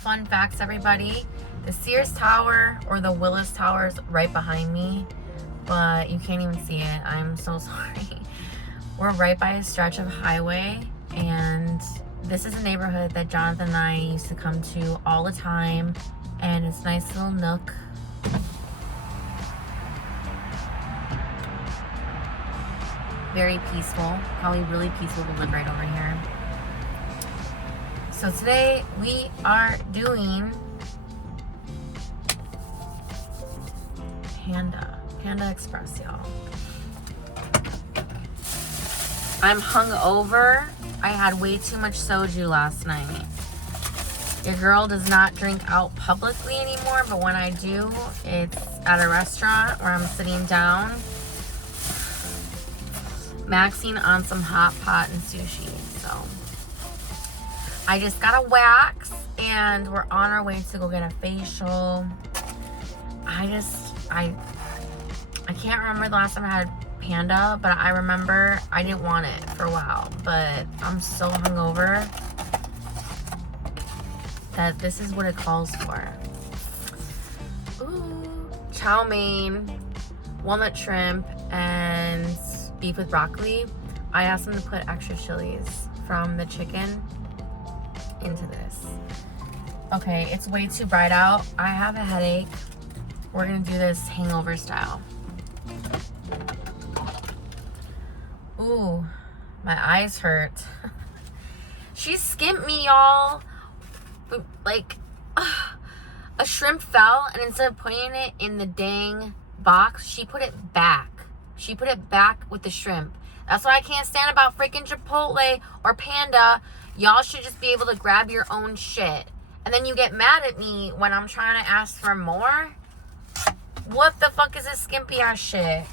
Fun facts, everybody. The Sears Tower or the Willis Tower is right behind me, but you can't even see it. I'm so sorry. We're right by a stretch of highway, and this is a neighborhood that Jonathan and I used to come to all the time, and it's a nice little nook. Very peaceful. Probably really peaceful to live right over here. So today we are doing Panda Express, y'all. I'm hungover. I had way too much soju last night. Your girl does not drink out publicly anymore, but when I do, it's at a restaurant where I'm sitting down, maxing on some hot pot and sushi. So I just got a wax and we're on our way to go get a facial. I can't remember the last time I had Panda, but I remember I didn't want it for a while, but I'm so hungover that this is what it calls for. Ooh, chow mein, walnut shrimp, and beef with broccoli. I asked them to put extra chilies from the chicken into this. Okay, it's way too bright out. I have a headache. We're gonna do this hangover style. Ooh, my eyes hurt. She skimped me, y'all. Like, a shrimp fell, and instead of putting it in the dang box, she put it back. She put it back with the shrimp. That's what I can't stand about freaking Chipotle or Panda. Y'all should just be able to grab your own shit. And then you get mad at me when I'm trying to ask for more. What the fuck is this skimpy ass shit?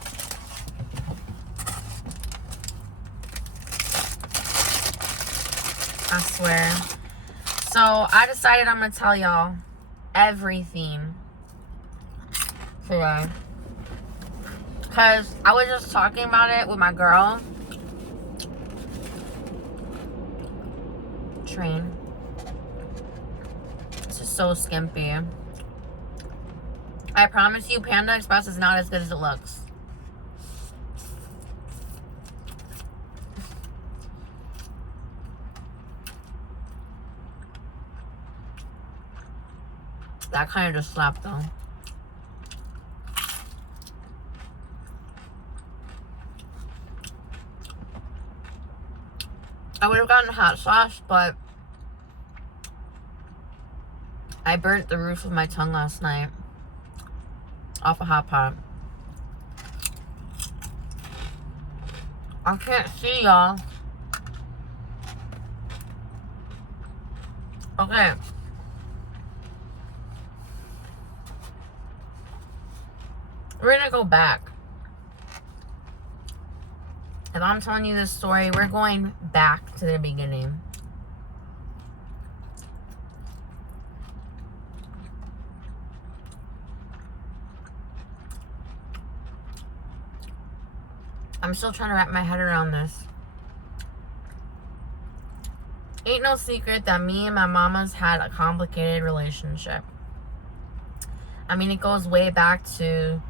I swear. So I decided I'm gonna tell y'all everything today. Cause I was just talking about it with my girl. Train. This is so skimpy. I promise you, Panda Express is not as good as it looks. That kind of just slapped though. I would have gotten hot sauce, but I burnt the roof of my tongue last night off a hot pot. I can't see, y'all. Okay. We're gonna go back. If I'm telling you this story, we're going back to the beginning. I'm still trying to wrap my head around this. Ain't no secret that me and my mama's had a complicated relationship. I mean, it goes way back to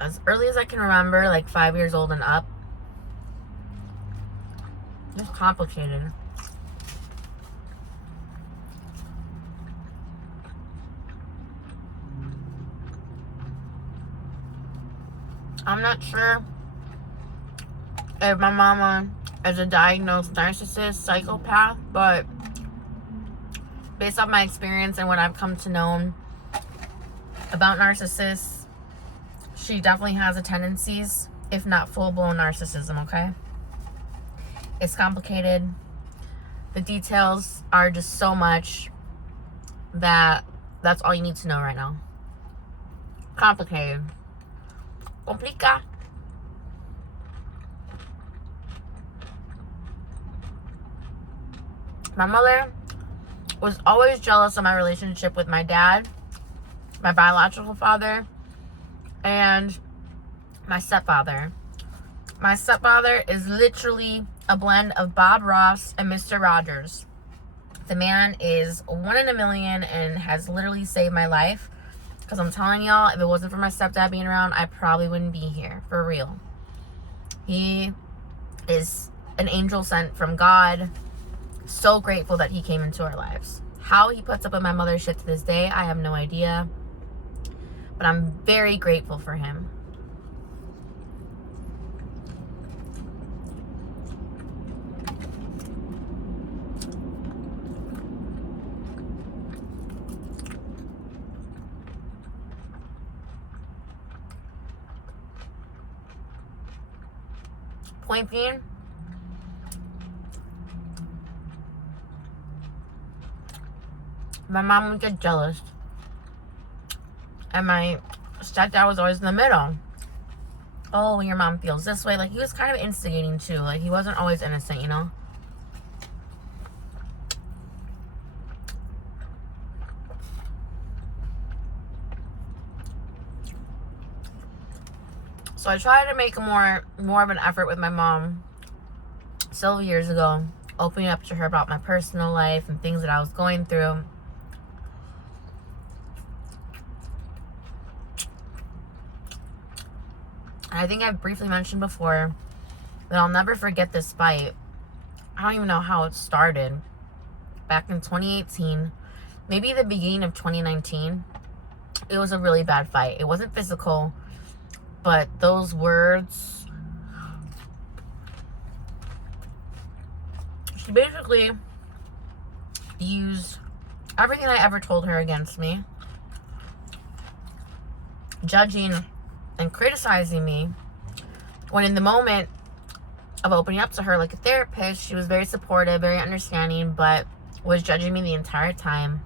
as early as I can remember, like 5 years old and up. It's complicated. I'm not sure if my mama is a diagnosed narcissist, psychopath, but based off my experience and what I've come to know about narcissists, she definitely has the tendencies, if not full-blown narcissism, okay? It's complicated. The details are just so much that that's all you need to know right now. Complicated. Complica. My mother was always jealous of my relationship with my dad, my biological father, and my stepfather. My stepfather is literally a blend of Bob Ross and Mr. Rogers. The man is 1 in a million and has literally saved my life. Because I'm telling y'all, if it wasn't for my stepdad being around, I probably wouldn't be here. For real. He is an angel sent from God. So grateful that he came into our lives. How he puts up with my mother's shit to this day, I have no idea. But I'm very grateful for him. Point being, my mom would get jealous. And my stepdad was always in the middle. Oh, your mom feels this way. Like, he was kind of instigating too. Like, he wasn't always innocent, you know? So I tried to make more of an effort with my mom several years ago, opening up to her about my personal life and things that I was going through. And I think I've briefly mentioned before that I'll never forget this fight. I don't even know how it started. Back in 2018, maybe the beginning of 2019, it was a really bad fight. It wasn't physical, but those words, she basically used everything I ever told her against me, judging and criticizing me, when in the moment of opening up to her like a therapist, she was very supportive, very understanding, but was judging me the entire time.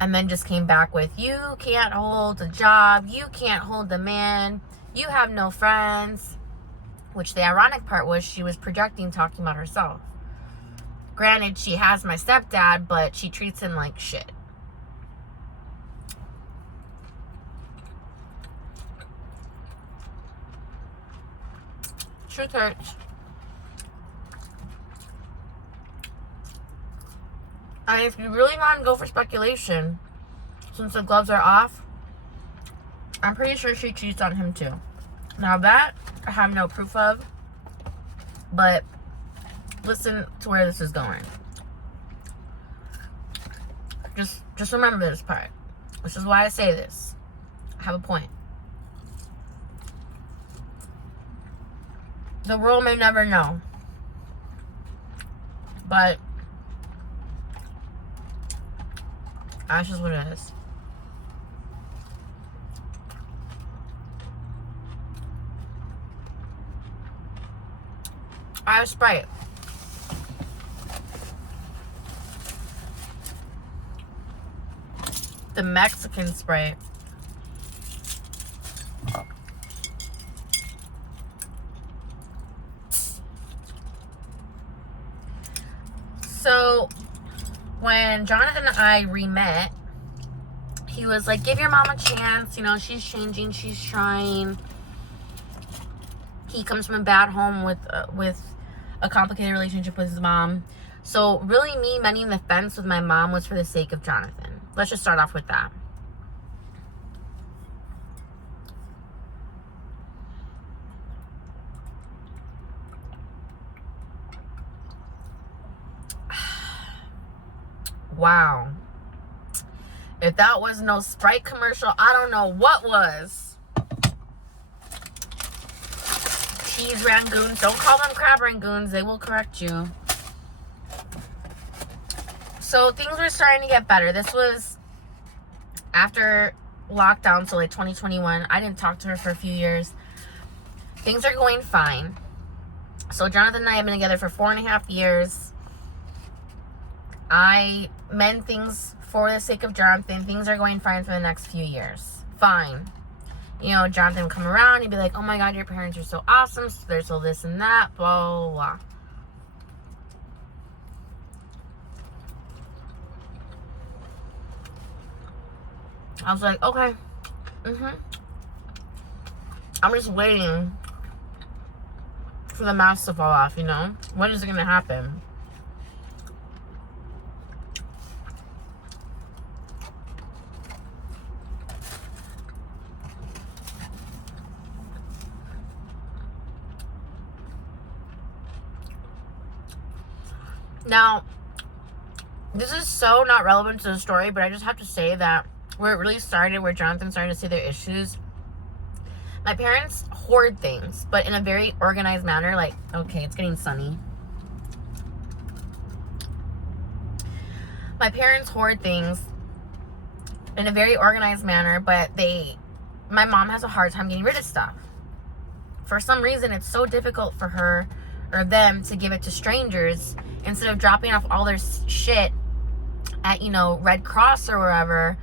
And then just came back with, you can't hold a job, you can't hold a man, you have no friends. Which the ironic part was, she was projecting, talking about herself. Granted, she has my stepdad, but she treats him like shit. Truth hurts. And if you really want to go for speculation, since the gloves are off, I'm pretty sure she cheats on him too. Now that, I have no proof of, but listen to where this is going. Just remember this part. This is why I say this. I have a point. The world may never know, but that's just what it is. I have Sprite. The Mexican Sprite. So, when Jonathan and I re-met, he was like, give your mom a chance. You know, she's changing. She's trying. He comes from a bad home with a complicated relationship with his mom. So, really, me mending the fence with my mom was for the sake of Jonathan. Let's just start off with that. Wow. If that was no Sprite commercial, I don't know what was. Cheese rangoons. Don't call them crab rangoons. They will correct you. So things were starting to get better. This was after lockdown, so like 2021. I didn't talk to her for a few years. Things are going fine. So Jonathan and I have been together for 4.5 years. I mend things for the sake of Jonathan. Things are going fine for the next few years. Fine. You know, Jonathan would come around. He'd be like, oh my God, your parents are so awesome. So there's all this and that. Blah, blah, blah. I was like, okay. I'm just waiting for the mask to fall off, you know? When is it going to happen? Now, this is so not relevant to the story, but I just have to say that where it really started, where Jonathan started to see their issues, my parents hoard things, but in a very organized manner. Like, okay, it's getting sunny. My parents hoard things in a very organized manner, but my mom has a hard time getting rid of stuff. For some reason, it's so difficult for her or them to give it to strangers instead of dropping off all their shit at, Red Cross or wherever.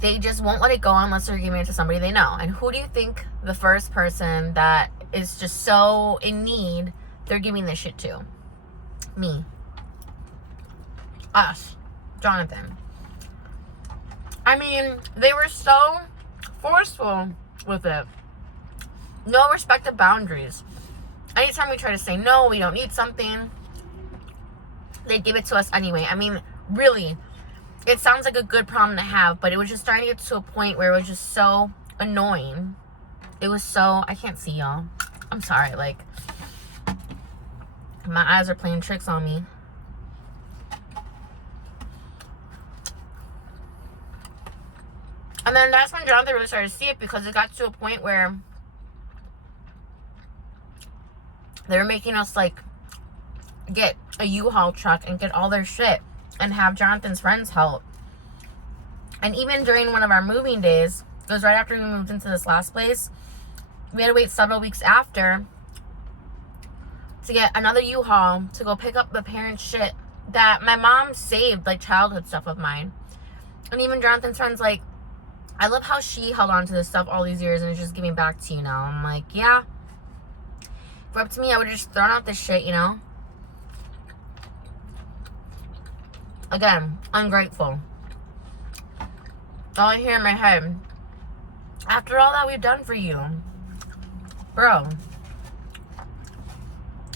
They just won't let it go unless they're giving it to somebody they know. And who do you think the first person that is just so in need they're giving this shit to? Me. Us. Jonathan. I mean, they were so forceful with it. No respect of boundaries. Anytime we try to say no, we don't need something, they give it to us anyway. I mean, really, it sounds like a good problem to have, but it was just starting to get to a point where it was just so annoying. It was so, I can't see y'all. I'm sorry, like, my eyes are playing tricks on me. And then that's when Jonathan really started to see it, because it got to a point where they were making us, like, get a U-Haul truck and get all their shit and have Jonathan's friends help. And even during one of our moving days, it was right after we moved into this last place, we had to wait several weeks after to get another U-Haul to go pick up the parents' shit that my mom saved, like childhood stuff of mine. And even Jonathan's friends, like, I love how she held on to this stuff all these years and is just giving back to you now. I'm like, yeah. If it were up to me, I would have just thrown out this shit, Again, ungrateful. All I hear in my head, after all that we've done for you, bro.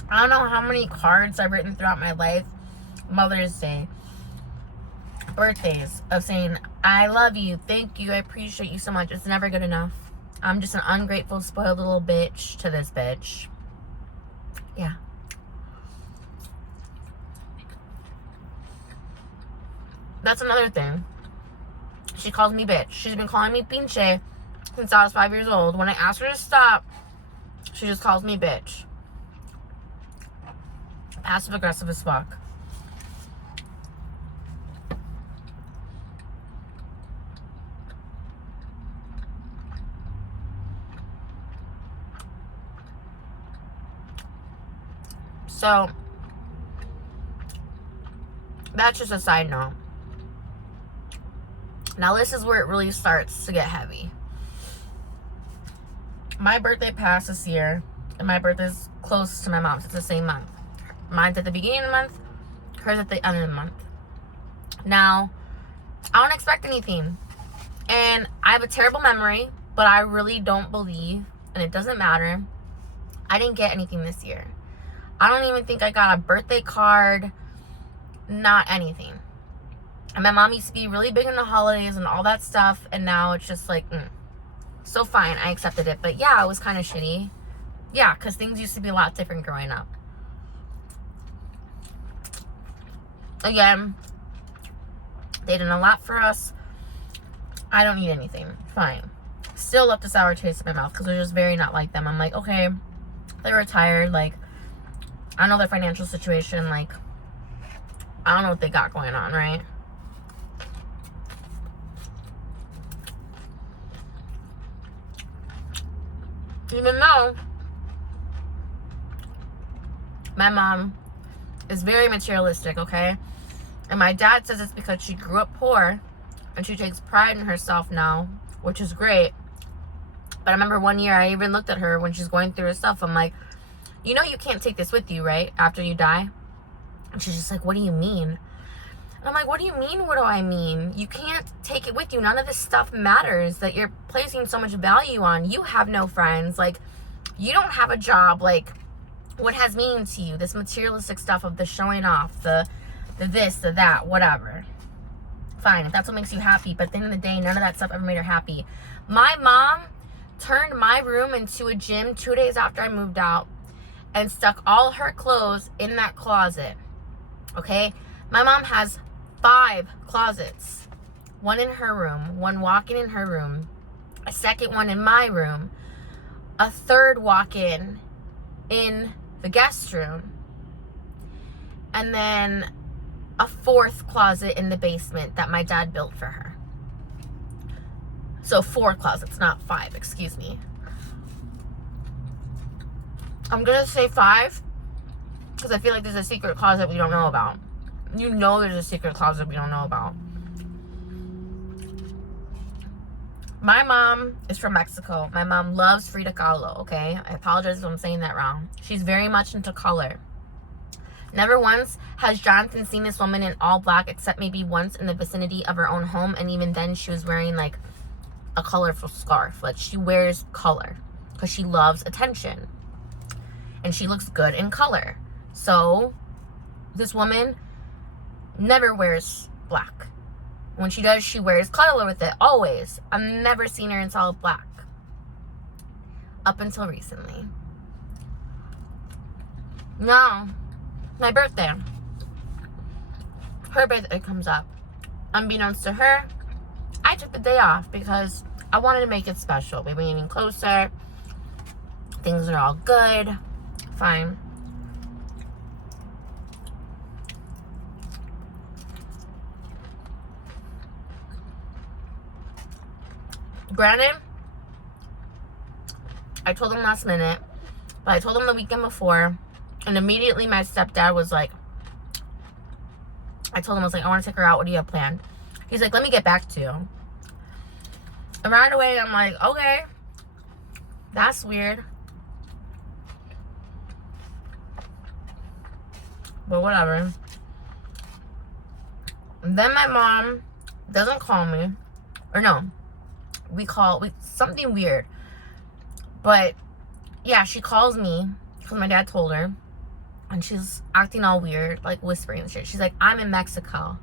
I don't know how many cards I've written throughout my life, Mother's Day, birthdays, of saying, I love you, thank you, I appreciate you so much. It's never good enough. I'm just an ungrateful, spoiled little bitch to this bitch. Yeah. That's another thing. She calls me bitch. She's been calling me pinche since I was 5 years old. When I ask her to stop, she just calls me bitch. Passive aggressive as fuck. So, that's just a side note. Now, this is where it really starts to get heavy. My birthday passed this year, and my birthday's close to my mom's. It's the same month. Mine's at the beginning of the month, hers at the end of the month. Now, I don't expect anything. And I have a terrible memory, but I really don't believe, and it doesn't matter, I didn't get anything this year. I don't even think I got a birthday card, not anything. And my mom used to be really big in the holidays and all that stuff, and now it's just like, So fine, I accepted it. But yeah, it was kind of shitty. Yeah, because things used to be a lot different growing up. Again, they did a lot for us. I don't need anything. Fine. Still left a sour taste in my mouth because it was just very not like them. I'm like, okay, they're retired, like, I know their financial situation, like, I don't know what they got going on, right? Even though my mom is very materialistic, okay? And my dad says it's because she grew up poor and she takes pride in herself now, which is great. But I remember one year I even looked at her when she's going through her stuff. I'm like, you know you can't take this with you, right? After you die. And she's just like, what do you mean? And I'm like, what do you mean, what do I mean? You can't take it with you. None of this stuff matters that you're placing so much value on. You have no friends. Like, you don't have a job. Like, what has meaning to you? This materialistic stuff of the showing off, the this, the that, whatever. Fine, if that's what makes you happy. But at the end of the day, none of that stuff ever made her happy. My mom turned my room into a gym 2 days after I moved out. and stuck all her clothes in that closet. Okay? My mom has 5 closets. One in her room, one walk-in in her room, a second one in my room, a third walk-in in the guest room, and then a 4th closet in the basement that my dad built for her. So 4 closets, not 5, excuse me. I'm gonna say 5 because I feel like there's a secret closet we don't know about. You know there's a secret closet we don't know about. My mom is from Mexico. My mom loves Frida Kahlo, okay? I apologize if I'm saying that wrong. She's very much into color. Never once has Jonathan seen this woman in all black, except maybe once in the vicinity of her own home, and even then she was wearing like a colorful scarf. Like, she wears color because she loves attention. And she looks good in color. So this woman never wears black. When she does, she wears color with it, always. I've never seen her in solid black. Up until recently. No. My birthday. Her birthday comes up. Unbeknownst to her, I took the day off because I wanted to make it special. We're getting closer. Things are all good. Fine. Granted, I told him last minute, but I told him the weekend before, and immediately my stepdad was like, I told him, I was like, I want to take her out. What do you have planned? He's like, let me get back to you. And right away, I'm like, okay, that's weird. But whatever. And then my mom doesn't call me. Or no. Something weird. But yeah, she calls me because my dad told her. And she's acting all weird, like whispering and shit. She's like, I'm in Mexico.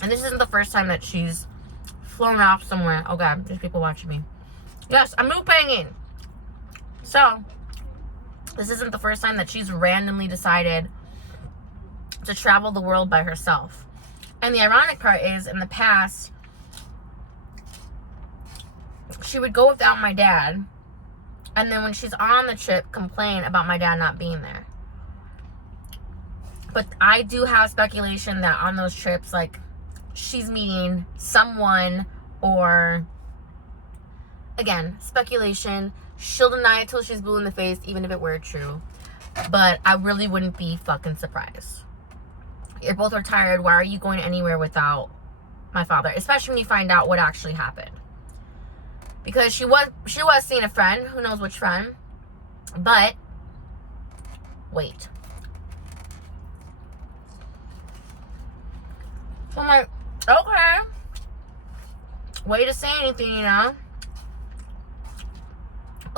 And this isn't the first time that she's flown off somewhere. Oh God, there's people watching me. Yes, I'm mukbanging. So, this isn't the first time that she's randomly decided to travel the world by herself. And the ironic part is, in the past, she would go without my dad, and then when she's on the trip, complain about my dad not being there. But I do have speculation that on those trips, like, she's meeting someone, or, again, speculation. She'll deny it till she's blue in the face, even if it were true. But I really wouldn't be fucking surprised. You're both retired. Why are you going anywhere without my father? Especially when you find out what actually happened. Because she was seeing a friend. Who knows which friend. But, wait. So I'm like, okay. Way to say anything, you know.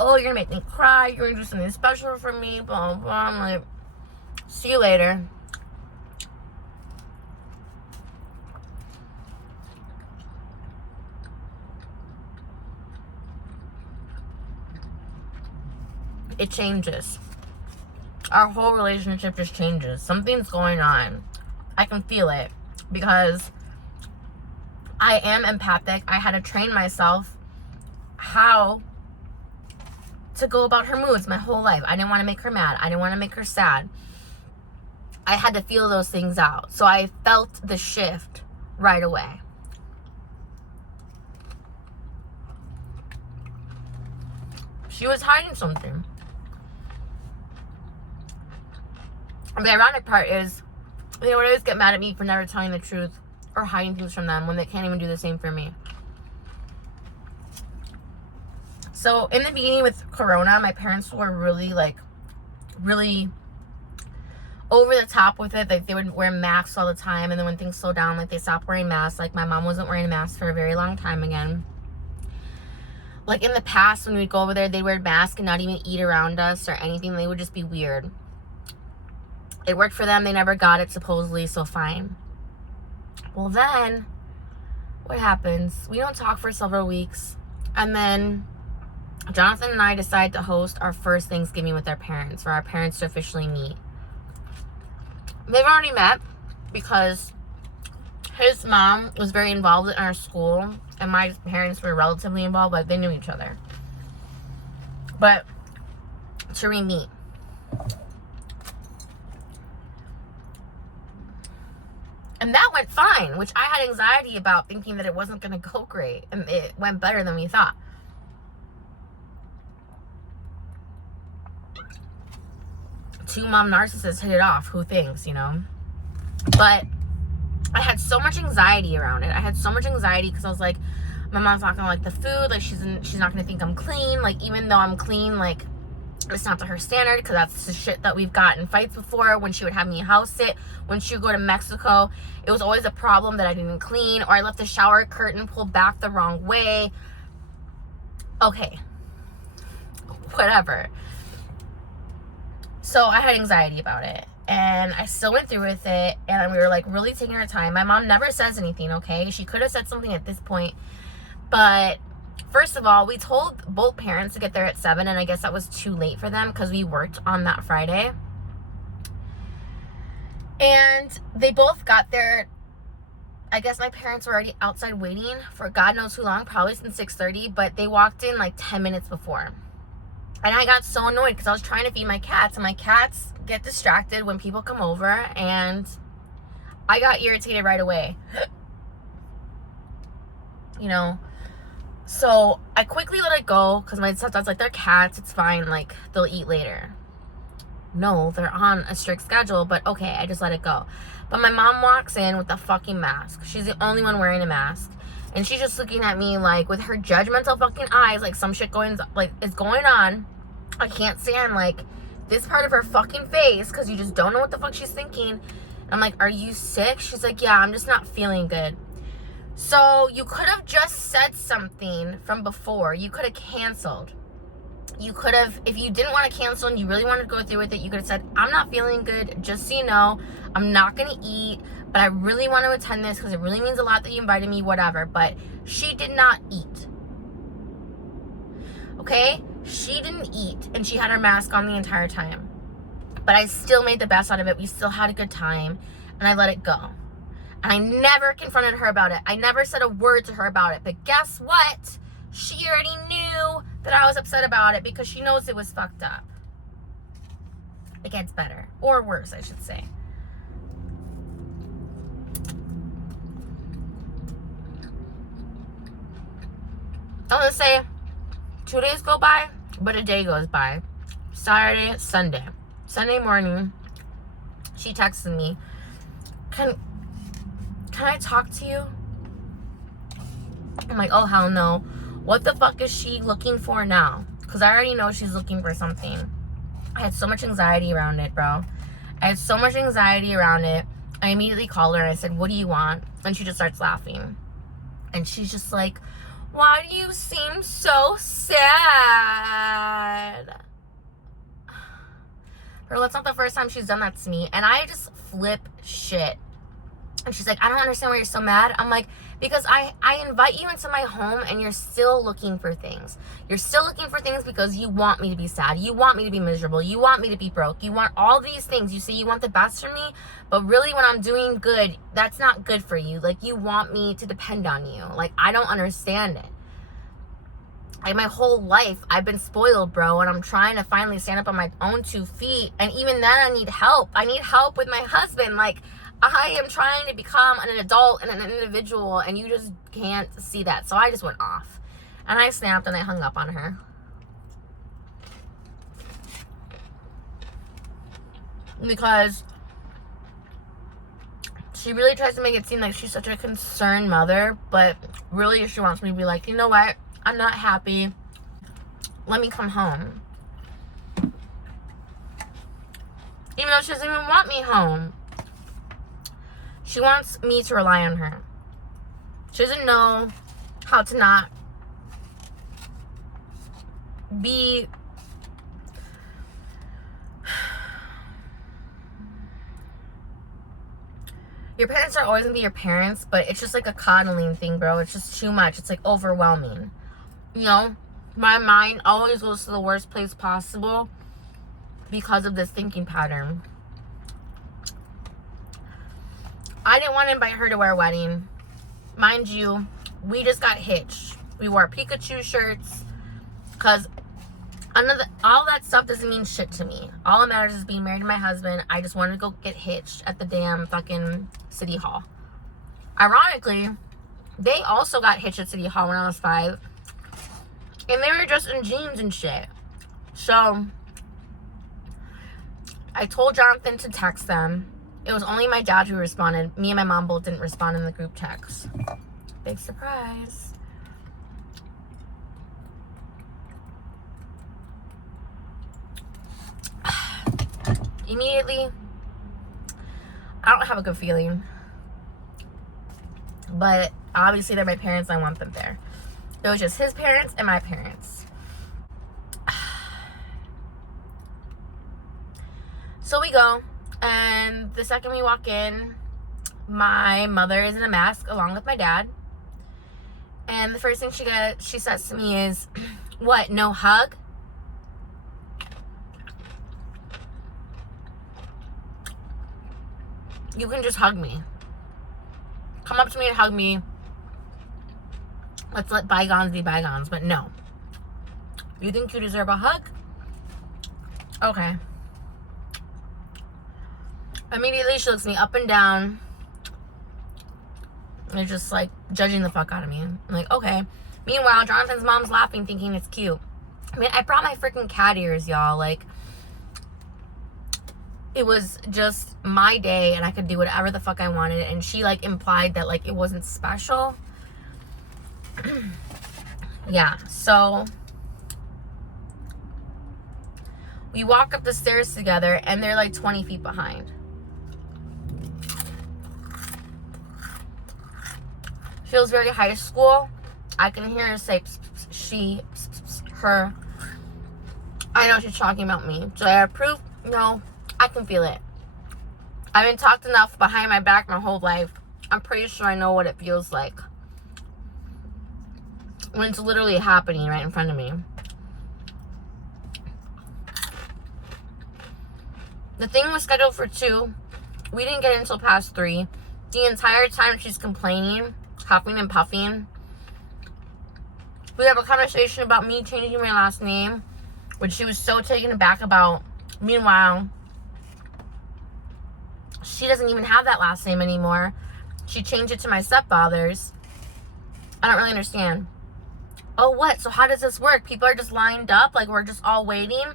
Oh, you're gonna make me cry. You're gonna do something special for me. Blah, blah, blah. I'm like, see you later. It changes. Our whole relationship just changes. Something's going on. I can feel it. Because I am empathic. I had to train myself how to go about her moods my whole life. I didn't want to make her mad. I didn't want to make her sad. I had to feel those things out. So I felt the shift right away. She was hiding something. And the ironic part is, they would always get mad at me for never telling the truth or hiding things from them when they can't even do the same for me. So in the beginning with Corona, my parents were really over the top with it. Like, they would wear masks all the time, and then when things slowed down, like, they stopped wearing masks. Like, my mom wasn't wearing a mask for a very long time again. Like, in the past, when we'd go over there, they'd wear masks and not even eat around us or anything. They would just be weird. It worked for them. They never got it, supposedly, so fine. Well, then, what happens? We don't talk for several weeks. And then Jonathan and I decide to host our first Thanksgiving with our parents, for our parents to officially meet. They've already met because his mom was very involved in our school, and my parents were relatively involved, but they knew each other. But to re-meet. And that went fine, which I had anxiety about, thinking that it wasn't going to go great. And it went better than we thought. Two mom narcissists hit it off. Who thinks, you know? But I had so much anxiety around it. I had so much anxiety because I was like, my mom's not going to like the food. Like, she's not going to think I'm clean. Like, even though I'm clean, like, it's not to her standard, because that's the shit that we've gotten in fights before. When she would have me house sit, when she would go to Mexico, it was always a problem that I didn't clean, or I left the shower curtain pulled back the wrong way. Okay, whatever. So I had anxiety about it, and I still went through with it, and we were like really taking our time. My mom never says anything, okay? She could have said something at this point, but first of all, we told both parents to get there at 7, and I guess that was too late for them because we worked on that Friday. And they both got there. I guess my parents were already outside waiting for God knows who long, probably since 6:30, but they walked in like 10 minutes before. And I got so annoyed because I was trying to feed my cats, and my cats get distracted when people come over, and I got irritated right away. You know? So I quickly let it go because my stepdad's like, they're cats, it's fine, like, they'll eat later. No, they're on a strict schedule, but okay, I just let it go. But my mom walks in with a fucking mask. She's the only one wearing a mask. And she's just looking at me like with her judgmental fucking eyes, like some shit is going on. I can't stand like this part of her fucking face because you just don't know what the fuck she's thinking. And I'm like, are you sick? She's like, yeah, I'm just not feeling good. So you could have just said something from before. You could have canceled. You could have, if you didn't want to cancel and you really wanted to go through with it, you could have said, I'm not feeling good. Just so you know, I'm not going to eat, but I really want to attend this because it really means a lot that you invited me, whatever. But she did not eat. Okay? She didn't eat, and she had her mask on the entire time. But I still made the best out of it. We still had a good time, and I let it go. And I never confronted her about it. I never said a word to her about it. But guess what? She already knew that I was upset about it because she knows it was fucked up. It gets better. Or worse, I should say. I'm gonna say 2 days go by, but a day goes by. Saturday, Sunday. Sunday morning, she texted me, Can I talk to you? I'm like, oh, hell no. What the fuck is she looking for now? Because I already know she's looking for something. I had so much anxiety around it, bro. I had so much anxiety around it. I immediately called her and I said, what do you want? And she just starts laughing. And she's just like, why do you seem so sad? Girl, that's not the first time she's done that to me. And I just flip shit. And she's like, I don't understand why you're so mad. I'm like, because I invite you into my home and you're still looking for things. You're still looking for things because you want me to be sad. You want me to be miserable. You want me to be broke. You want all these things. You say you want the best for me, but really when I'm doing good, that's not good for you. Like, you want me to depend on you. Like, I don't understand it. Like, my whole life, I've been spoiled, bro, and I'm trying to finally stand up on my own 2 feet. And even then, I need help. I need help with my husband. Like, I am trying to become an adult and an individual, and you just can't see that. So I just went off. And I snapped and I hung up on her. Because she really tries to make it seem like she's such a concerned mother, but really she wants me to be like, you know what? I'm not happy. Let me come home. Even though she doesn't even want me home. She wants me to rely on her. She doesn't know how to not be... your parents are always gonna be your parents, but it's just like a coddling thing, bro. It's just too much. It's like overwhelming. You know, my mind always goes to the worst place possible because of this thinking pattern. I didn't want to invite her to our wedding. Mind you, we just got hitched. We wore Pikachu shirts because all that stuff doesn't mean shit to me. All that matters is being married to my husband. I just wanted to go get hitched at the damn fucking City Hall. Ironically, they also got hitched at City Hall when I was 5. And they were just in jeans and shit. So, I told Jonathan to text them. It was only my dad who responded. Me and my mom both didn't respond in the group text. Big surprise. Immediately, I don't have a good feeling. But obviously they're my parents. I want them there. It was just his parents and my parents. So we go, and the second we walk in, my mother is in a mask along with my dad. And the first thing she says to me is, "What, no hug?" You can just hug me. Come up to me and hug me. Let's let bygones be bygones. But no. You think you deserve a hug? Okay. Immediately she looks me up and down. And just like judging the fuck out of me. I'm like, okay. Meanwhile, Jonathan's mom's laughing, thinking it's cute. I mean, I brought my freaking cat ears, y'all. Like, it was just my day and I could do whatever the fuck I wanted. And she like implied that like it wasn't special. Yeah, so we walk up the stairs together and they're like 20 feet behind. Feels very high school. I can hear her say she, her. I know she's talking about me. Do I approve? No. I can feel it. I've been talked enough behind my back my whole life. I'm pretty sure I know what it feels like when it's literally happening right in front of me. The thing was scheduled for 2. We didn't get until past 3. The entire time she's complaining, huffing and puffing. We have a conversation about me changing my last name, which she was so taken aback about. Meanwhile, she doesn't even have that last name anymore. She changed it to my stepfather's. I don't really understand. Oh, what? So how does this work? People are just lined up, like we're just all waiting?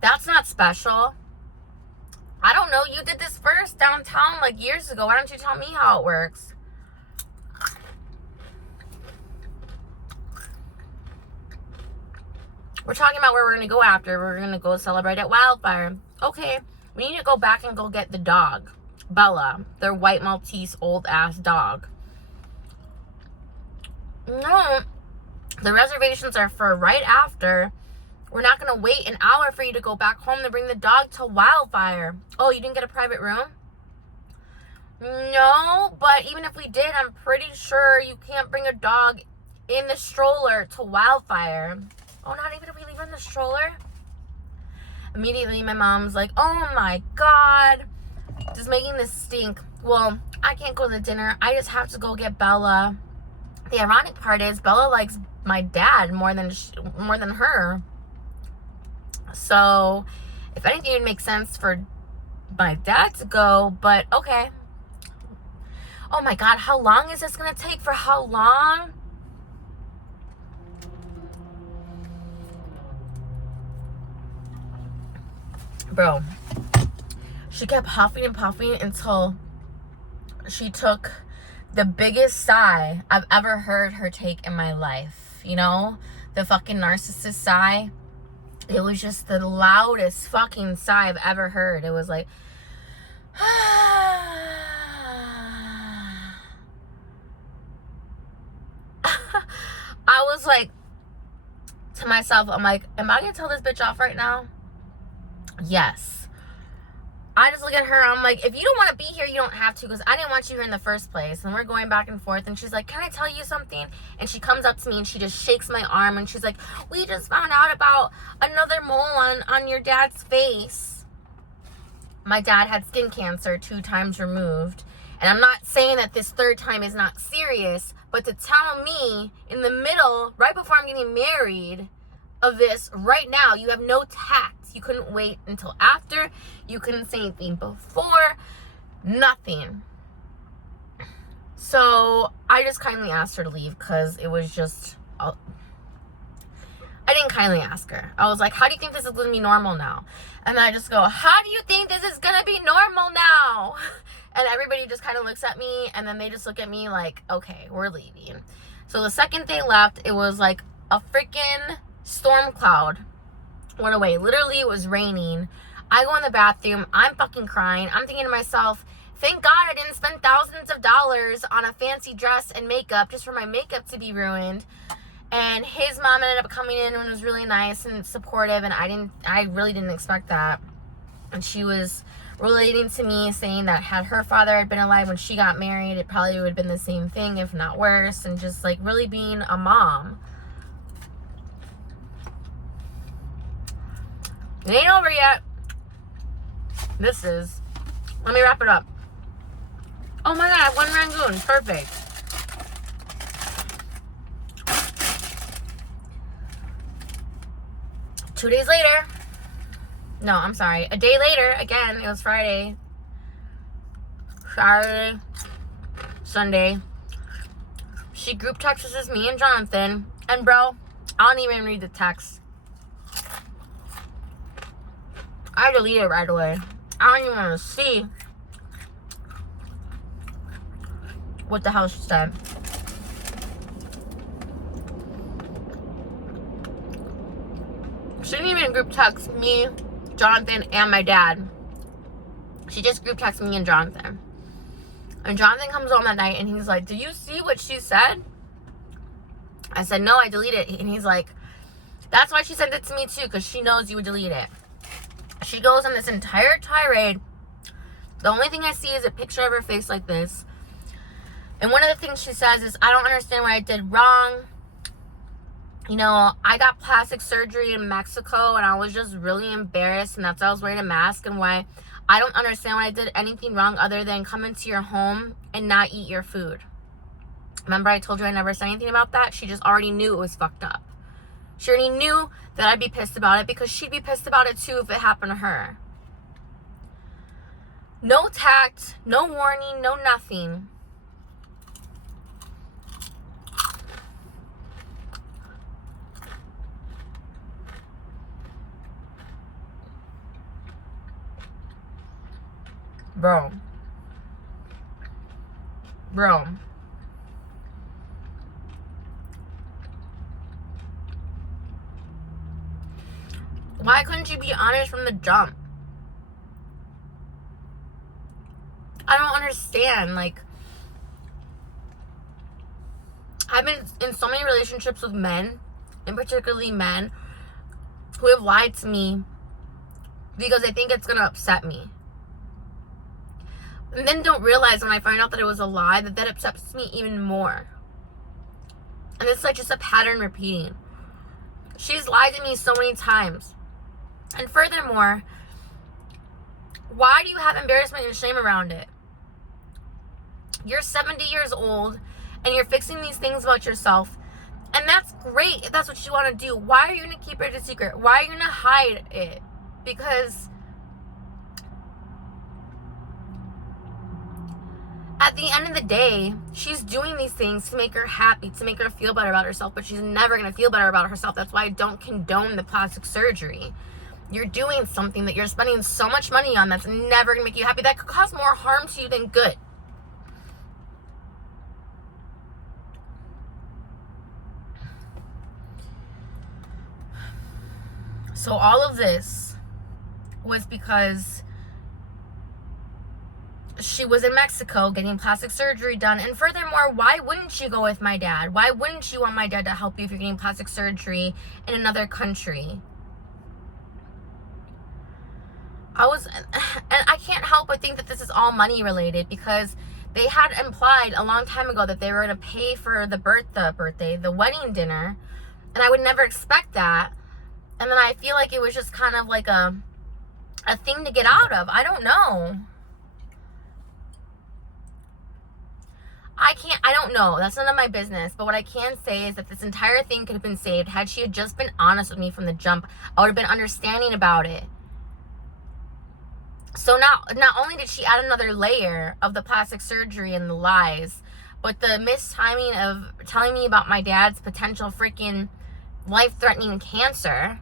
That's not special. I don't know. You did this first downtown like years ago. Why don't you tell me how it works? We're talking about where we're going to go after. We're going to go celebrate at Wildfire. Okay, we need to go back and go get the dog. Bella, their white Maltese old-ass dog. No, the reservations are for right after. We're not going to wait an hour for you to go back home to bring the dog to Wildfire. Oh, you didn't get a private room? No, but even if we did, I'm pretty sure you can't bring a dog in the stroller to Wildfire. Oh, not even if we leave her in the stroller? Immediately, my mom's like, oh my God, just making this stink. Well, I can't go to the dinner. I just have to go get Bella. The ironic part is Bella likes my dad more than her. So, if anything, it would make sense for my dad to go, but okay. Oh my God, how long is this going to take? For how long? Bro, she kept huffing and puffing until she took the biggest sigh I've ever heard her take in my life. You know, the fucking narcissist sigh. It was just the loudest fucking sigh I've ever heard. It was like, I was like to myself, I'm like, am I gonna tell this bitch off right now? Yes. I just look at her, I'm like, if you don't want to be here, you don't have to, because I didn't want you here in the first place. And we're going back and forth, and she's like, can I tell you something? And she comes up to me, and she just shakes my arm, and she's like, we just found out about another mole on your dad's face. My dad had skin cancer 2 times removed. And I'm not saying that this 3rd time is not serious, but to tell me in the middle, right before I'm getting married, of this right now, you have no tact. You couldn't wait until after. You couldn't say anything before. Nothing. So I just kindly asked her to leave, because it was just, I didn't kindly ask her. I was like, how do you think this is going to be normal now? And I just go, how do you think this is going to be normal now? And everybody just kind of looks at me, and then they just look at me like, okay, we're leaving. So the second they left, it was like a freaking storm cloud went away. Literally, it was raining. I go in the bathroom. I'm fucking crying. I'm thinking to myself, thank God I didn't spend thousands of dollars on a fancy dress and makeup just for my makeup to be ruined. And his mom ended up coming in and was really nice and supportive, and I really didn't expect that. And she was relating to me, saying that had her father had been alive when she got married, it probably would have been the same thing, if not worse, and just like really being a mom. It ain't over yet. This is. Let me wrap it up. Oh my God, 1 Rangoon. Perfect. Two days later. No, I'm sorry. A day later. Again, it was Friday. Saturday. Sunday. She group texts me and Jonathan. And bro, I don't even read the text. I delete it right away. I don't even want to see what the hell she said. She didn't even group text me, Jonathan, and my dad. She just group texted me and Jonathan. And Jonathan comes home that night, and he's like, did you see what she said? I said, no, I deleted it. And he's like, that's why she sent it to me too, because she knows you would delete it. She goes on this entire tirade. The only thing I see is a picture of her face like this. And one of the things she says is, I don't understand what I did wrong. You know, I got plastic surgery in Mexico, and I was just really embarrassed, and that's why I was wearing a mask, and why I don't understand why I did anything wrong other than come into your home and not eat your food. Remember I told you I never said anything about that? She just already knew it was fucked up. She already knew that I'd be pissed about it, because she'd be pissed about it too if it happened to her. No tact, no warning, no nothing. Bro. Why couldn't you be honest from the jump? I don't understand. Like, I've been in so many relationships with men, and particularly men, who have lied to me because they think it's going to upset me. And then don't realize when I find out that it was a lie, that upsets me even more. And it's like just a pattern repeating. She's lied to me so many times. And furthermore, why do you have embarrassment and shame around it? You're 70 years old, and you're fixing these things about yourself. And that's great if that's what you want to do. Why are you going to keep it a secret? Why are you going to hide it? Because at the end of the day, she's doing these things to make her happy, to make her feel better about herself, but she's never going to feel better about herself. That's why I don't condone the plastic surgery. You're doing something that you're spending so much money on that's never going to make you happy. That could cause more harm to you than good. So all of this was because she was in Mexico getting plastic surgery done. And furthermore, why wouldn't you go with my dad? Why wouldn't you want my dad to help you if you're getting plastic surgery in another country? And I would think that this is all money related, because they had implied a long time ago that they were going to pay for the wedding dinner, and I would never expect that. And then I feel like it was just kind of like a thing to get out of. I don't know. I don't know. That's none of my business. But what I can say is that this entire thing could have been saved had she had just been honest with me from the jump. I would have been understanding about it. So not only did she add another layer of the plastic surgery and the lies, but the mistiming of telling me about my dad's potential freaking life-threatening cancer.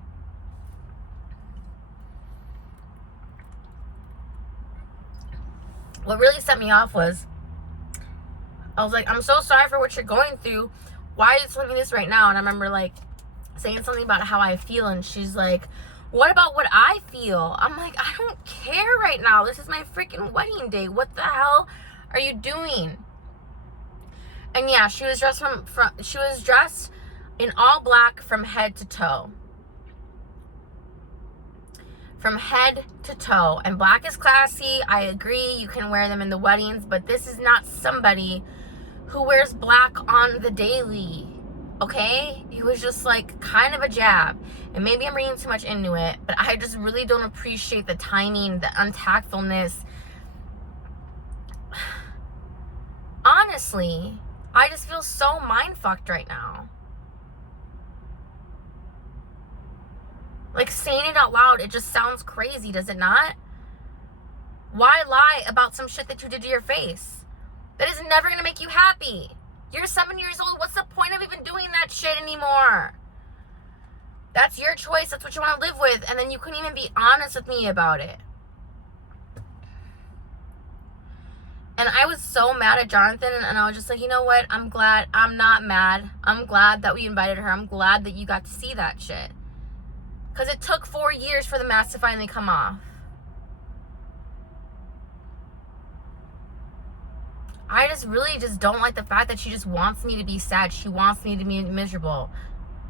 What really set me off was, I was like, I'm so sorry for what you're going through. Why are you telling me this right now? And I remember like saying something about how I feel, and she's like, what about what I feel? I'm like, I don't care right now. This is my freaking wedding day. What the hell are you doing? And yeah, she was dressed she was dressed in all black from head to toe. From head to toe. And black is classy. I agree. You can wear them in the weddings, but this is not somebody who wears black on the daily. Okay? It was just like kind of a jab. And maybe I'm reading too much into it, but I just really don't appreciate the timing, the untactfulness. Honestly, I just feel so mind-fucked right now. Like, saying it out loud, it just sounds crazy, does it not? Why lie about some shit that you did to your face? That is never going to make you happy. You're 7 years old. What's the point of even doing that shit anymore? That's your choice. That's what you want to live with. And then you couldn't even be honest with me about it. And I was so mad at Jonathan, and I was just like, you know what? I'm glad. I'm not mad. I'm glad that we invited her. I'm glad that you got to see that shit. Because it took 4 years for the mask to finally come off. I just really just don't like the fact that she just wants me to be sad. She wants me to be miserable.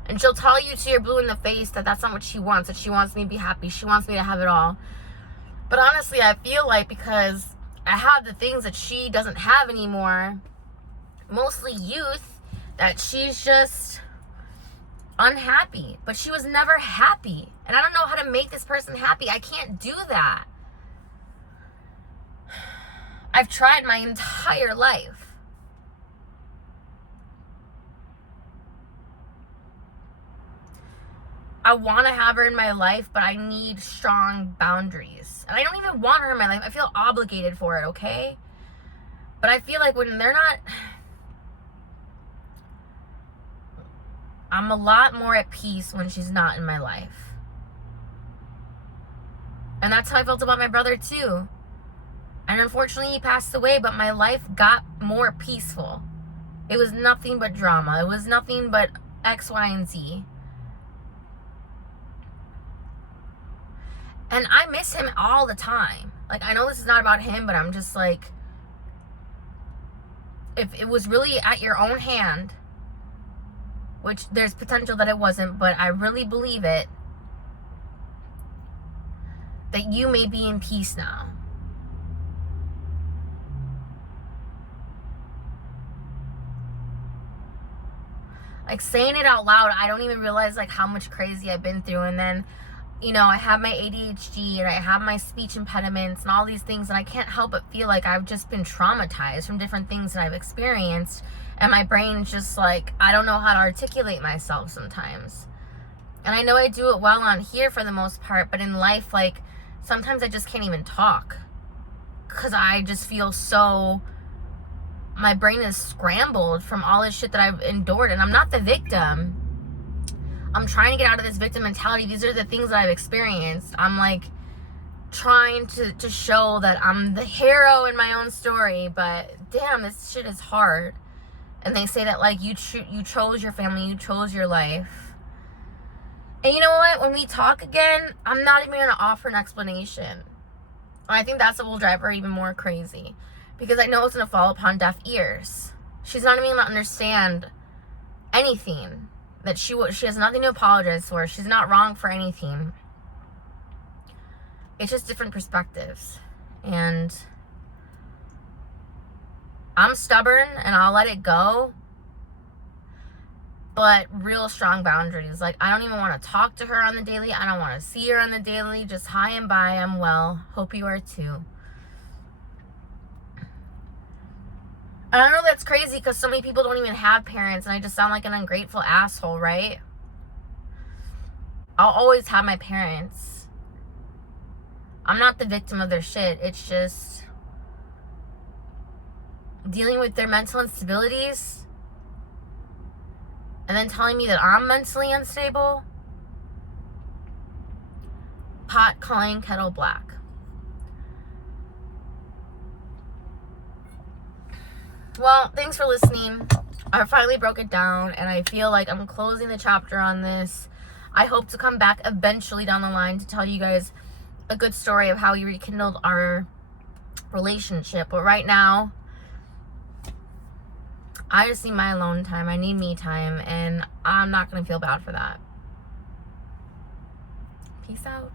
And she'll tell you till you're blue in the face that that's not what she wants. That she wants me to be happy. She wants me to have it all. But honestly, I feel like because I have the things that she doesn't have anymore, mostly youth, that she's just unhappy. But she was never happy. And I don't know how to make this person happy. I can't do that. I've tried my entire life. I want to have her in my life, but I need strong boundaries. And I don't even want her in my life. I feel obligated for it, okay? But I feel like when they're not... I'm a lot more at peace when she's not in my life. And that's how I felt about my brother, too. And unfortunately, he passed away, but my life got more peaceful. It was nothing but drama. It was nothing but X, Y, and Z. And I miss him all the time. Like, I know this is not about him, but I'm just like, if it was really at your own hand, which there's potential that it wasn't, but I really believe it, that you may be in peace now. Like, saying it out loud, I don't even realize, like, how much crazy I've been through. And then, you know, I have my ADHD and I have my speech impediments and all these things, and I can't help but feel like I've just been traumatized from different things that I've experienced. And my brain's just like, I don't know how to articulate myself sometimes. And I know I do it well on here for the most part, but in life, like, sometimes I just can't even talk. Because I just feel so... my brain is scrambled from all this shit that I've endured. And I'm not the victim. I'm trying to get out of this victim mentality. These are the things that I've experienced. I'm like trying to show that I'm the hero in my own story. But damn, this shit is hard. And they say that, like, you chose your family, you chose your life. And you know what? When we talk again, I'm not even going to offer an explanation. I think that's what will drive her even more crazy. Because I know it's going to fall upon deaf ears. She's not even going to understand anything. That she has nothing to apologize for. She's not wrong for anything. It's just different perspectives. And I'm stubborn and I'll let it go. But real strong boundaries. Like, I don't even want to talk to her on the daily. I don't want to see her on the daily. Just hi and bye. I'm well. Hope you are too. And I know that's crazy because so many people don't even have parents, and I just sound like an ungrateful asshole, right? I'll always have my parents. I'm not the victim of their shit. It's just dealing with their mental instabilities and then telling me that I'm mentally unstable. Pot calling kettle black. Well, thanks for listening. I finally broke it down, and I feel like I'm closing the chapter on this. I hope to come back eventually down the line to tell you guys a good story of how we rekindled our relationship. But right now, I just need my alone time. I need me time, and I'm not going to feel bad for that. Peace out.